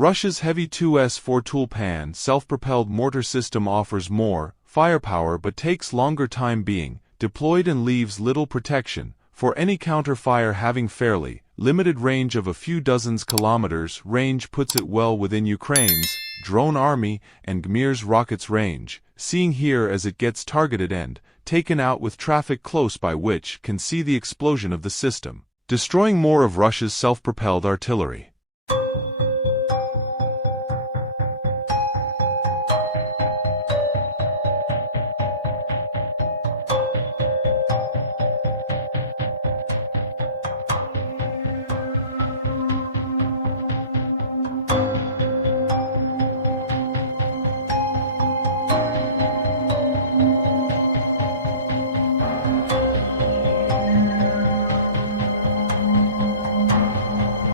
Russia's Heavy 2S4 toolpan self-propelled mortar system offers more firepower but takes longer time being deployed and leaves little protection for any counter-fire, having fairly limited range of a few dozens kilometers. Range puts it well within Ukraine's drone army and gmirs rockets range, seeing here as it gets targeted and taken out with traffic close by, which can see the explosion of the system, destroying more of Russia's self-propelled artillery.